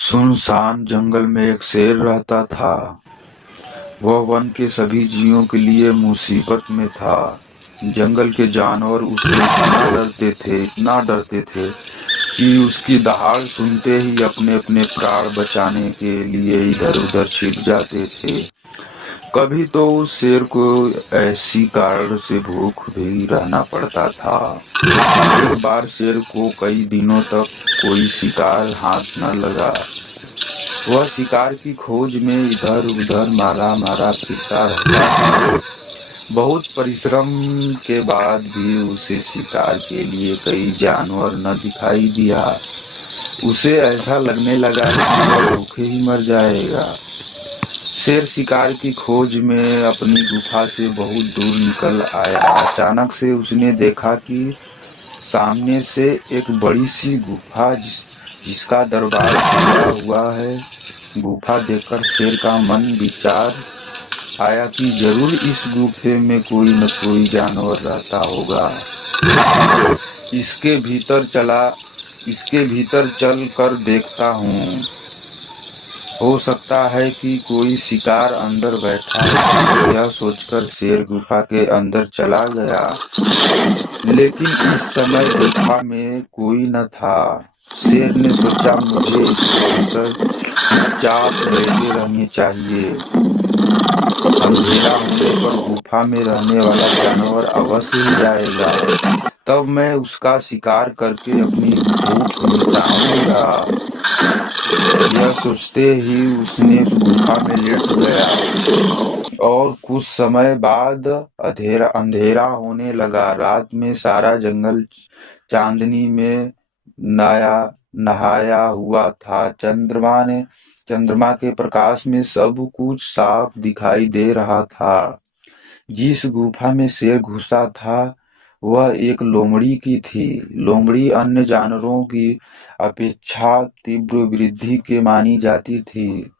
सुनसान जंगल में एक शेर रहता था। वह वन के सभी जीवों के लिए मुसीबत में था। जंगल के जानवर उससे इतना डरते थे कि उसकी दहाड़ सुनते ही अपने अपने प्राण बचाने के लिए इधर उधर छिप जाते थे। कभी तो उस शेर को ऐसी कारण से भूख भी रहना पड़ता था। एक बार शेर को कई दिनों तक कोई शिकार हाथ न लगा। वह शिकार की खोज में इधर उधर मारा मारा फिरता रहता था। बहुत परिश्रम के बाद भी उसे शिकार के लिए कई जानवर न दिखाई दिया। उसे ऐसा लगने लगा कि वह भूखे ही मर जाएगा। शेर शिकार की खोज में अपनी गुफा से बहुत दूर निकल आया। अचानक से उसने देखा कि सामने से एक बड़ी सी गुफा जिसका दरवाजा खुला हुआ है। गुफा देखकर शेर का मन विचार आया कि जरूर इस गुफे में कोई न कोई जानवर रहता होगा। इसके भीतर चला इसके भीतर चल कर देखता हूँ। हो सकता है कि कोई शिकार अंदर बैठा हो। यह सोचकर शेर गुफा के अंदर चला गया, लेकिन इस समय गुफा में कोई न था। शेर ने सोचा, मुझे इसके भीतर चुपचाप बैठे रहने चाहिए। अंधेरा होने पर गुफा में रहने वाला जानवर अवश्य ही आएगा, तब मैं उसका शिकार करके अपनी भूख मिटाऊंगा। यह सोचते ही उसने उस गुफा में लेट गया और कुछ समय बाद अंधेरा होने लगा। रात में सारा जंगल चांदनी में नया नहाया हुआ था। चंद्रमा के प्रकाश में सब कुछ साफ दिखाई दे रहा था। जिस गुफा में शेर घुसा था वह एक लोमड़ी की थी। लोमड़ी अन्य जानवरों की अपेक्षा तीव्र वृद्धि के मानी जाती थी।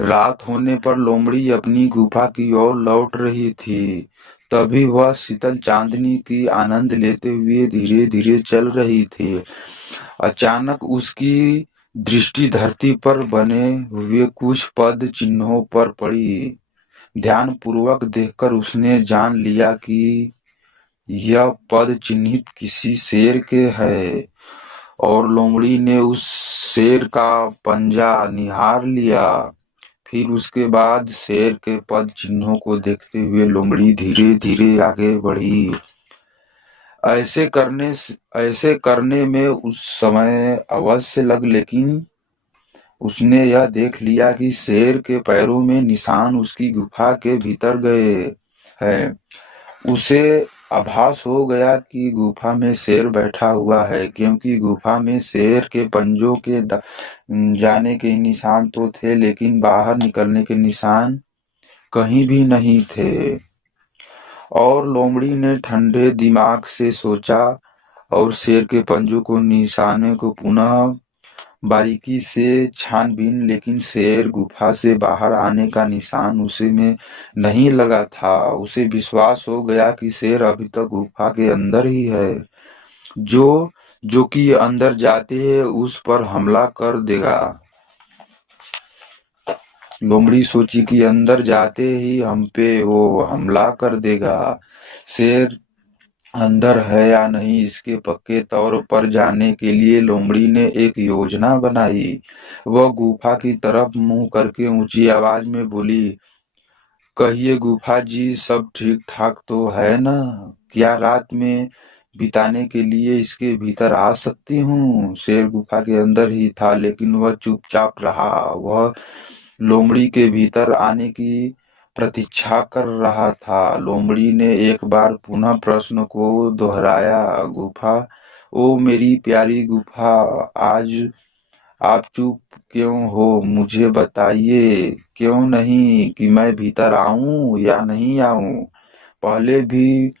रात होने पर लोमड़ी अपनी गुफा की ओर लौट रही थी। तभी वह शीतल चांदनी की आनंद लेते हुए धीरे धीरे चल रही थी। अचानक उसकी दृष्टि धरती पर बने हुए कुछ पद चिन्हों पर पड़ी। ध्यानपूर्वक देखकर उसने जान लिया कि यह पद चिन्हित किसी शेर के है, और लोमड़ी ने उस शेर का पंजा निहार लिया। फिर उसके बाद शेर के पद चिन्हों को देखते हुए लोमड़ी धीरे धीरे आगे बढ़ी। ऐसे करने में उस समय अवश्य लग, लेकिन उसने यह देख लिया कि शेर के पैरों में निशान उसकी गुफा के भीतर गए हैं। उसे आभास हो गया कि गुफा में शेर बैठा हुआ है, क्योंकि गुफा में शेर के पंजों के जाने के निशान तो थे, लेकिन बाहर निकलने के निशान कहीं भी नहीं थे। और लोमड़ी ने ठंडे दिमाग से सोचा और शेर के पंजों को निशाने को पुनः बारीकी से छानबीन, लेकिन शेर गुफा से बाहर आने का निशान उसे में नहीं लगा था। उसे विश्वास हो गया कि शेर अभी तक गुफा के अंदर ही है, जो कि अंदर जाते ही उस पर हमला कर देगा। लोमड़ी सोची कि अंदर जाते ही हम पे वो हमला कर देगा। शेर अंदर है या नहीं, इसके पक्के तौर पर जानने के लिए लोमड़ी ने एक योजना बनाई। वह गुफा की तरफ मुंह करके ऊंची आवाज में बोली, कहिए गुफा जी, सब ठीक ठाक तो है ना? क्या रात में बिताने के लिए इसके भीतर आ सकती हूँ? शेर गुफा के अंदर ही था, लेकिन वह चुपचाप रहा। वह लोमड़ी के भीतर आने की प्रतीक्षा कर रहा था। लोमड़ी ने एक बार पुनः प्रश्न को दोहराया, गुफा, ओ मेरी प्यारी गुफा, आज आप चुप क्यों हो? मुझे बताइए क्यों नहीं कि मैं भीतर आऊं या नहीं आऊं? पहले भी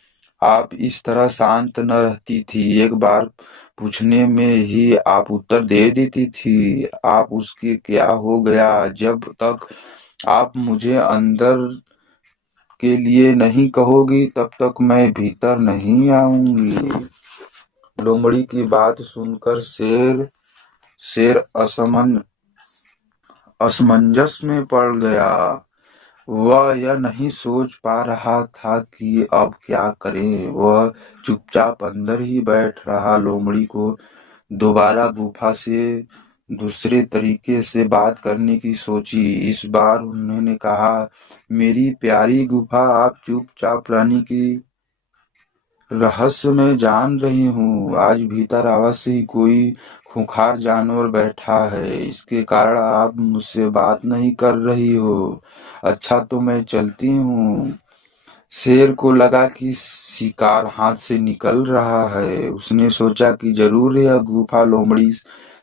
आप इस तरह शांत न रहती थी। एक बार पूछने में ही आप उत्तर दे देती थी। आप उसके क्या हो गया? जब तक आप मुझे अंदर के लिए नहीं कहोगी, तब तक मैं भीतर नहीं आऊंगी। लोमड़ी की बात सुनकर शेर शेर असमंजस में पड़ गया। वह यह नहीं सोच पा रहा था कि अब क्या करे। वह चुपचाप अंदर ही बैठ रहा। लोमड़ी को दोबारा गुफा से दूसरे तरीके से बात करने की सोची। इस बार उन्होंने कहा, मेरी प्यारी गुफा, आप चुपचाप रहने की रहस्य मैं जान रही हूँ। आज भीतर अवश्य ही कोई खूंखार जानवर बैठा है। इसके कारण आप मुझसे बात नहीं कर रही हो। अच्छा, तो मैं चलती हूँ। शेर को लगा कि शिकार हाथ से निकल रहा है। उसने सोचा कि जरूर यह गुफा लोमड़ी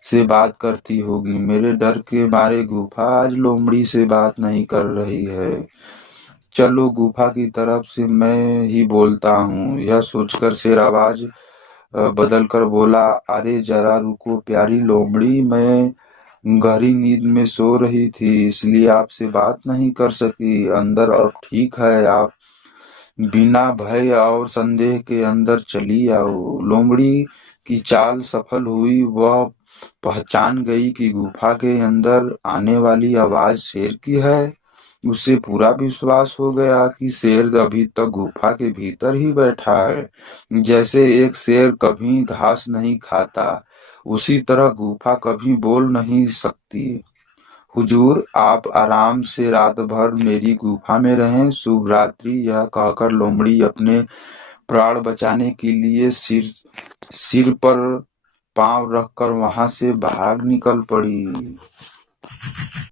से बात करती होगी। मेरे डर के मारे गुफा आज लोमड़ी से बात नहीं कर रही है। चलो, गुफा की तरफ से मैं ही बोलता हूँ। यह सोचकर शेर आवाज बदल कर बोला, अरे जरा रुको प्यारी लोमड़ी, मैं गहरी नींद में सो रही थी, इसलिए आपसे बात नहीं कर सकी। अंदर अब ठीक है। आप बिना भय और संदेह के अंदर चली आओ। लोमड़ी की चाल सफल हुई। वह पहचान गई कि गुफा के अंदर आने वाली आवाज शेर की है। उसे पूरा विश्वास हो गया कि शेर अभी तक गुफा के भीतर ही बैठा है। जैसे एक शेर कभी घास नहीं खाता, उसी तरह गुफा कभी बोल नहीं सकती। हुजूर, आप आराम से रात भर मेरी गुफा में रहें। शुभ रात्रि। यह कहकर लोमड़ी अपने प्राण बचाने के लिए सिर पर पांव रखकर वहां से भाग निकल पड़ी।